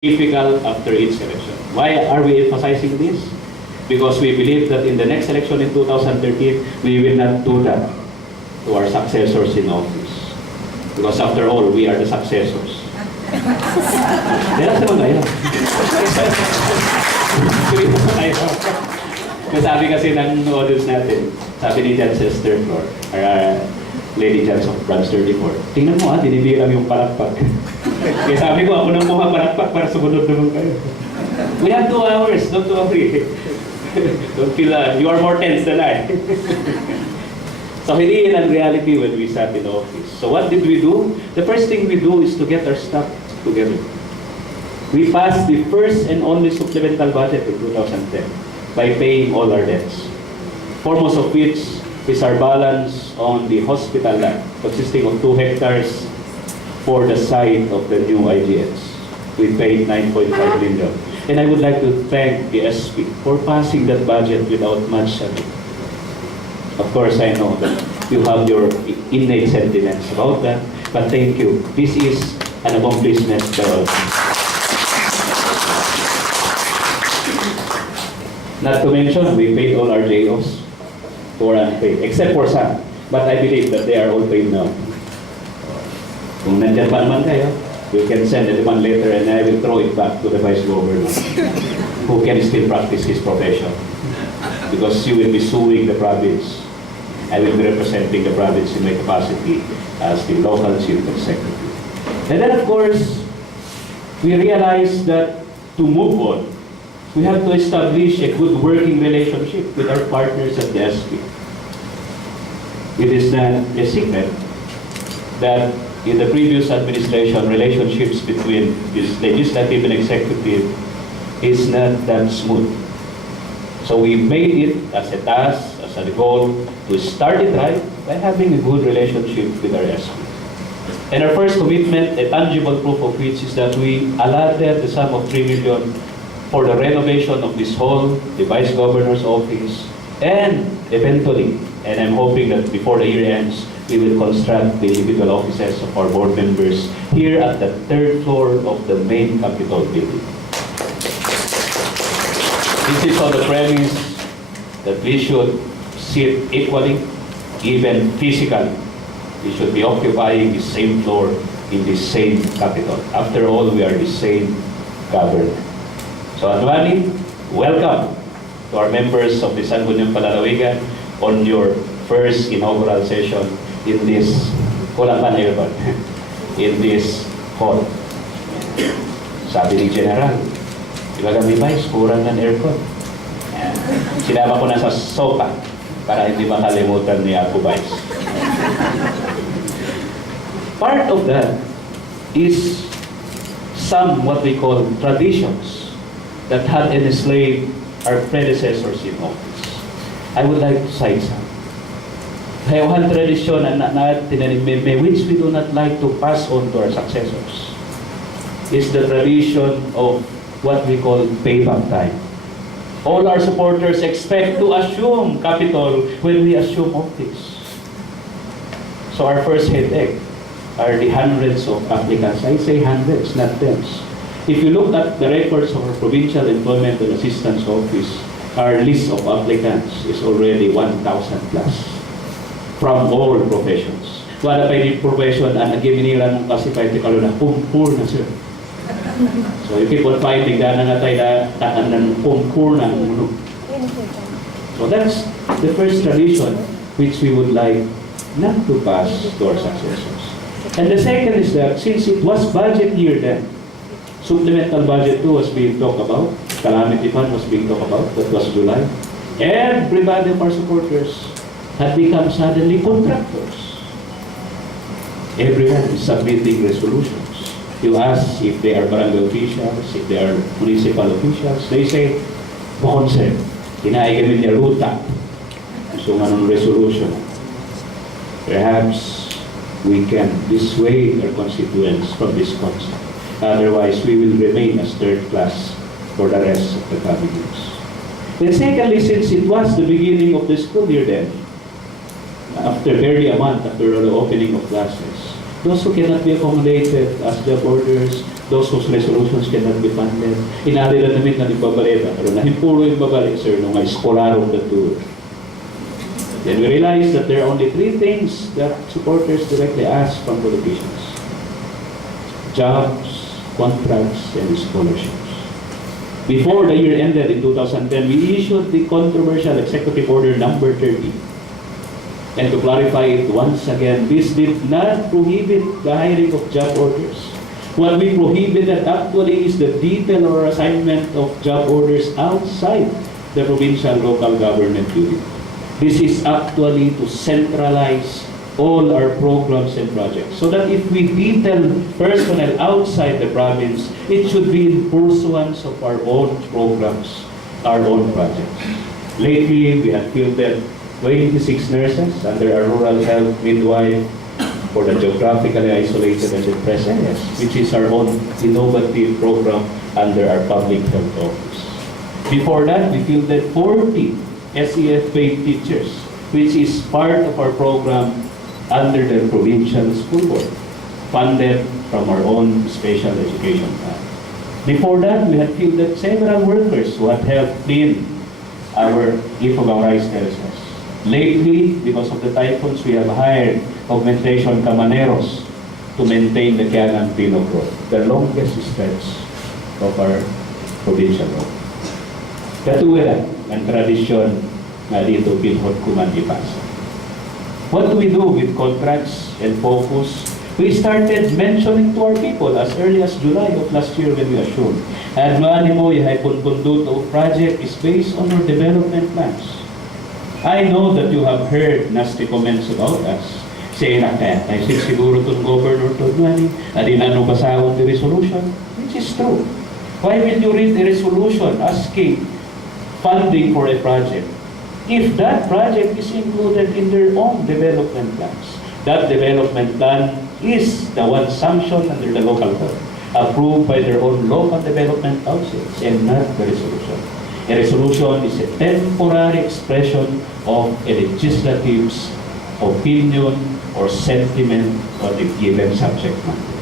difficult after each election. Why are we emphasizing this? Because we believe that in the next election in 2013, we will not do that to our successors in office. Because after all, we are the successors. Relax naman tayo. Sabi kasi ng audience natin, sabi ni Jan sa third floor, Lady Jans of Branch 34, tingnan mo dinibilang yung palakpak. Kaya sabi ko, ako nang mga palakpak para sumunod naman kayo. We have 2 hours, don't worry. Don't feel, you are more tense than I. So hindi yun ang reality when we sat in office. So what did we do? The first thing we do is to get our stuff together. We passed the first and only supplemental budget in 2010 by paying all our debts. Foremost of which is our balance on the hospital land, consisting of 2 hectares for the site of the new IGS. We paid 9.5 million. And I would like to thank the SP for passing that budget without much ado. Of course, I know that you have your innate sentiments about that, but thank you. This is an accomplishment for all. Not to mention, we paid all our JOs who are unpaid, except for some. But I believe that they are all paid now. Kung nandiyan pa naman kayo, you can send a demand letter and I will throw it back to the Vice Governor who can still practice his profession. Because you will be suing the province. I will be representing the province in my capacity as the local chief executive. And then of course, we realize that to move on, we have to establish a good working relationship with our partners at the SP. It is not a secret that in the previous administration, relationships between this legislative and executive is not that smooth. So we made it as a task, as a goal, to start it right by having a good relationship with our SP. And our first commitment, a tangible proof of which is that we allotted the sum of 3 million for the renovation of this hall, the Vice Governor's office, and eventually, and I'm hoping that before the year ends, we will construct the individual offices of our board members here at the 3rd floor of the main Capitol building. This is on the premise that we should sit equally, even physically. We should be occupying the same floor in the same Capitol. After all, we are the same government. So Adwani, welcome to our members of the Sangguniang Palalawigan on your first inaugural session in this, in this hall. Sabi ni General, di ba kami Vice, kurang ng aircon. Sinama ko na sa sofa para hindi makalimutan ni Apo Vice. Part of that is some what we call traditions that had enslaved our predecessors in office. I would like to cite some. Hayawhan tradisyon na tinanimime, which we do not like to pass on to our successors, is the tradition of what we call payback time. All our supporters expect to assume capital when we assume office. So our first headache are the hundreds of applicants. I say hundreds, not tens. If you look at the records of our Provincial Employment and Assistance Office, our list of applicants is already 1,000 plus from all professions. Wala pa yung profession na nag-iminira ng classified kalo na pumpur na sir. So you keep on fighting, dahil nga tayo taan ng pumpur na muno. So that's the first tradition which we would like not to pass to our successors. And the second is that since it was budget year then, supplemental budget 2 was being talked about, calamity fund was being talked about, that was July. Everybody of our supporters had become suddenly contractors. Everyone is submitting resolutions. You ask if they are barangay officials, if they are municipal officials, they say, "Bokonsel, kinaigamin niya ruta." So, anong resolution? Perhaps we can dissuade our constituents from this concept. Otherwise, we will remain as third class for the rest of the coming years. And secondly, since it was the beginning of the school year then, after barely a month after the opening of classes, those who cannot be accommodated as job orders those whose resolutions cannot be funded. Inari na namin na ibabalita, pero nahimpuro yung babalik, sir, nung eskolarong datulo. Then we realized that there are only three things that supporters directly ask from politicians: jobs, contracts, and scholarships. Before the year ended in 2010, we issued the controversial Executive Order number 30. And to clarify it once again, this did not prohibit the hiring of job orders. What we prohibited actually is the detail or assignment of job orders outside the provincial local government unit. This is actually to centralize all our programs and projects, so that if we detail personnel outside the province, it should be in pursuance of our own programs, our own projects. Lately, we have fielded 26 nurses under our rural health midwife for the geographically isolated and depressed areas, which is our own innovative program under our public health office. Before that, we fielded 40 SEF paid teachers, which is part of our program under the provincial school board, funded from our own special education fund. Before that, we had fielded several workers who had helped clean our Ifugao rice terraces. Lately, because of the typhoons, we have hired augmentation camaneros to maintain the Kiangan Pino Road, the longest stretch of our provincial road. Katuwira ang tradisyon na dito Pilhot Kuman ipasa. What do we do with contracts and focus? We started mentioning to our people as early as July of last year when we assured. And maani mo, yahay punpunduto project is based on our development plans. I know that you have heard nasty comments about us. Saying na kaya, naisip siguro itong governor to money, na di na basahon the resolution, which is true. Why will you read the resolution asking funding for a project if that project is included in their own development plans? That development plan is the one sanctioned under the local code, approved by their own local development councils, and not the resolution. A resolution is a temporary expression of a legislative's opinion or sentiment on the given subject matter.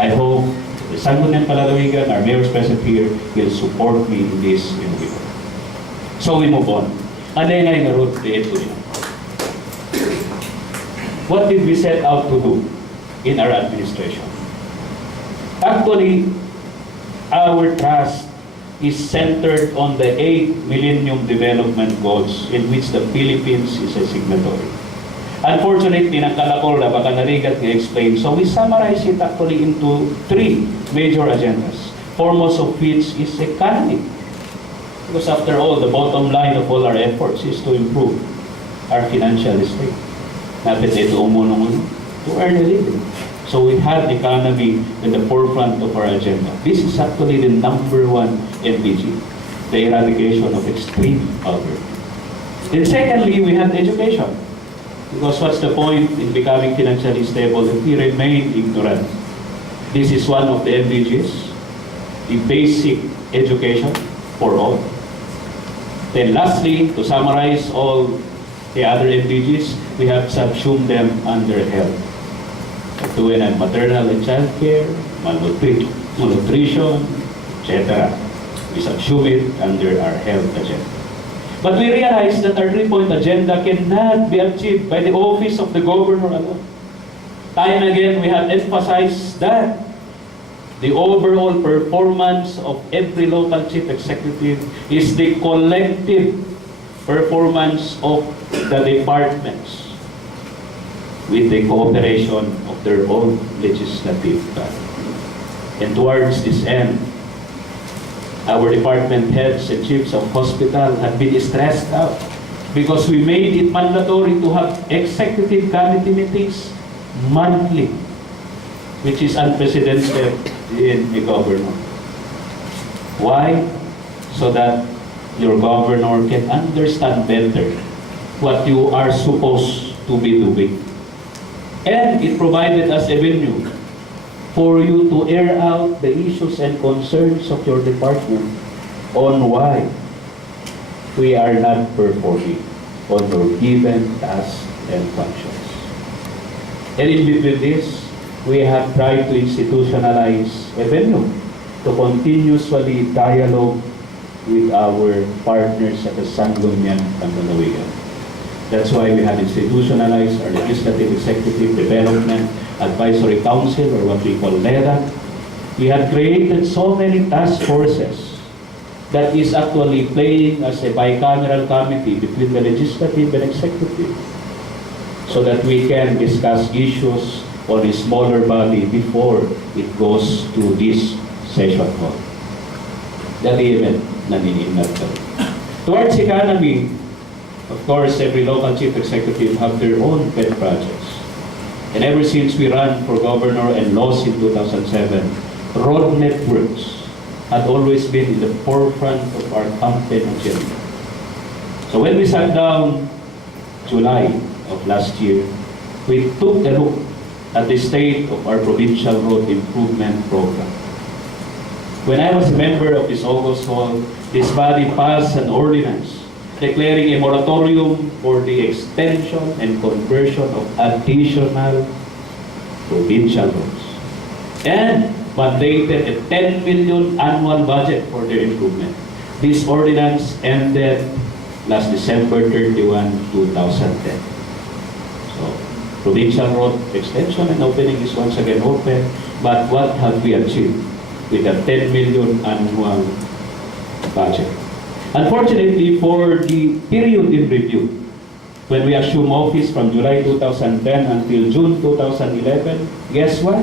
I hope the Sangguniang Palalawigan, our mayors present here, will support me in this endeavor. So we move on. Ano yung nga road to ito niya? What did we set out to do in our administration? Actually, our trust is centered on the 8 Millennium Development Goals in which the Philippines is a signatory. Unfortunately, nagkalakol na baka narigat nga-explain. So we summarize it actually into 3 major agendas, foremost of which is economy. Because after all, the bottom line of all our efforts is to improve our financial state. Napit ito umunong to earn a living. So we have economy in the forefront of our agenda. This is actually the number 1 MPG, the eradication of extreme poverty. And secondly, we have education. Because what's the point in becoming financially stable if we remain ignorant? This is one of the MPGs, the basic education for all. Then lastly, to summarize all the other MPGs, we have subsumed them under health. Tuwin ang maternal and child care, malnutrition, etc. We subsume it under our health agenda. But we realize that our 3-point agenda cannot be achieved by the office of the governor alone. Time and again, we have emphasized that the overall performance of every local chief executive is the collective performance of the departments with the cooperation of their own legislative body. And towards this end, our department heads and chiefs of hospital have been stressed out because we made it mandatory to have executive committee meetings monthly, which is unprecedented in a governor. Why? So that your governor can understand better what you are supposed to be doing. And it provided us a venue for you to air out the issues and concerns of your department on why we are not performing on your given tasks and functions. And in between this, we have tried to institutionalize a venue to continuously dialogue with our partners at the Sangguniang Panlalawigan. That's why we have institutionalized our Legislative Executive Development Advisory Council, or what we call LEDA. We have created so many task forces that is actually playing as a bicameral committee between the Legislative and Executive, so that we can discuss issues on a smaller body before it goes to this session hall. Dali event naninimnat ka. Towards economy, of course, every local chief executive have their own pet projects. And ever since we ran for governor and lost in 2007, road networks had always been in the forefront of our campaign agenda. So when we sat down July of last year, we took a look at the state of our provincial road improvement program. When I was a member of this August Hall, this body passed an ordinance declaring a moratorium for the extension and conversion of additional provincial roads, and mandated a 10 million annual budget for their improvement. This ordinance ended last December 31, 2010. So, provincial road extension and opening is once again open, but what have we achieved with a 10 million annual budget? Unfortunately, for the period in review, when we assumed office from July 2010 until June 2011, guess what?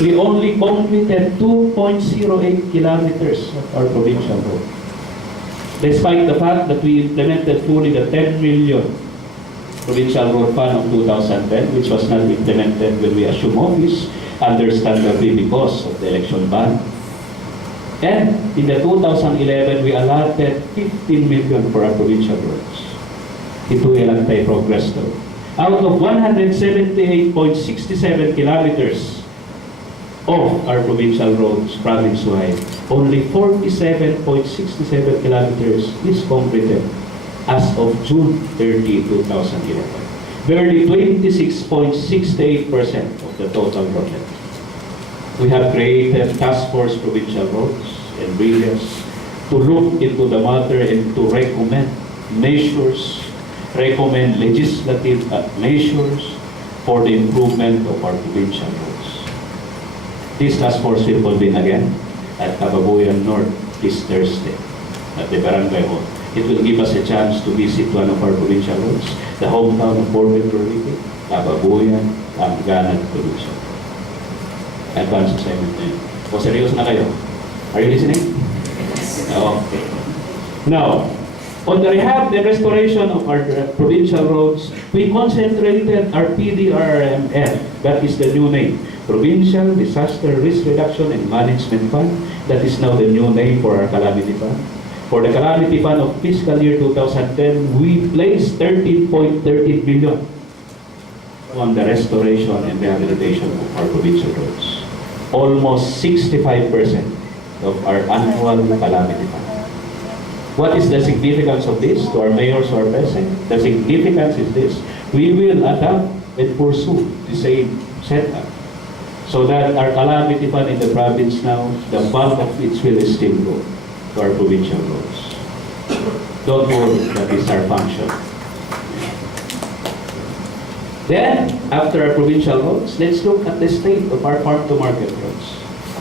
We only completed 2.08 kilometers of our provincial road. Despite the fact that we implemented fully the 10 million provincial road fund of 2010, which was not implemented when we assumed office, understandably because of the election ban. And in the 2011, we allotted 15 million for our provincial roads. Ito ilang tayo progress to. Out of 178.67 kilometers of our provincial roads, province-wide, only 47.67 kilometers is completed as of June 30, 2011. Barely 26.68% of the total project. We have created task force provincial roads and bridges to look into the matter and to recommend measures, recommend legislative measures for the improvement of our provincial roads. This task force will convene again at Kababuyan North this Thursday at the Barangay Hall. It will give us a chance to visit one of our provincial roads, the hometown of Borbet Rorique, Kababuyan, Amganat Provincial. Advance assignment na yun. O seryoso na kayo? Are you listening? Okay. Now, on the rehab and restoration of our provincial roads, we concentrated our PDRMF, that is the new name, Provincial Disaster Risk Reduction and Management Fund. That is now the new name for our Calamity Fund. For the Calamity Fund of fiscal year 2010, we placed 13.13 billion on the restoration and rehabilitation of our provincial roads. Almost 65% of our annual Calamity Fund. What is the significance of this to our mayors or our president? The significance is this: we will adapt and pursue the same setup, so that our Calamity Fund in the province now, the bulk of which will still go to our provincial roads. Don't worry, that is our function. Then, after our provincial roads, let's look at the state of our farm-to-market roads.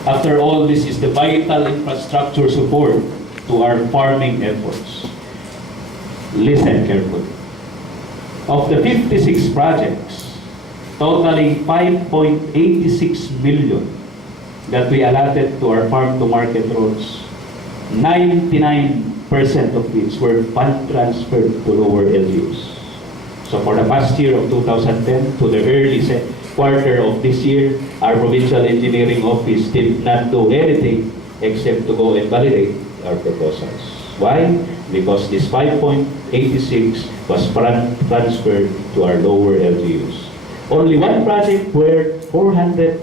After all, this is the vital infrastructure support to our farming efforts. Listen carefully. Of the 56 projects, totaling 5.86 million that we allotted to our farm-to-market roads, 99% of which were fund transferred to lower LGUs. So for the past year of 2010 to the early quarter of this year, our Provincial Engineering Office did not do anything except to go and validate our proposals. Why? Because this 5.86 was transferred to our lower LGUs. Only one project worth 400,000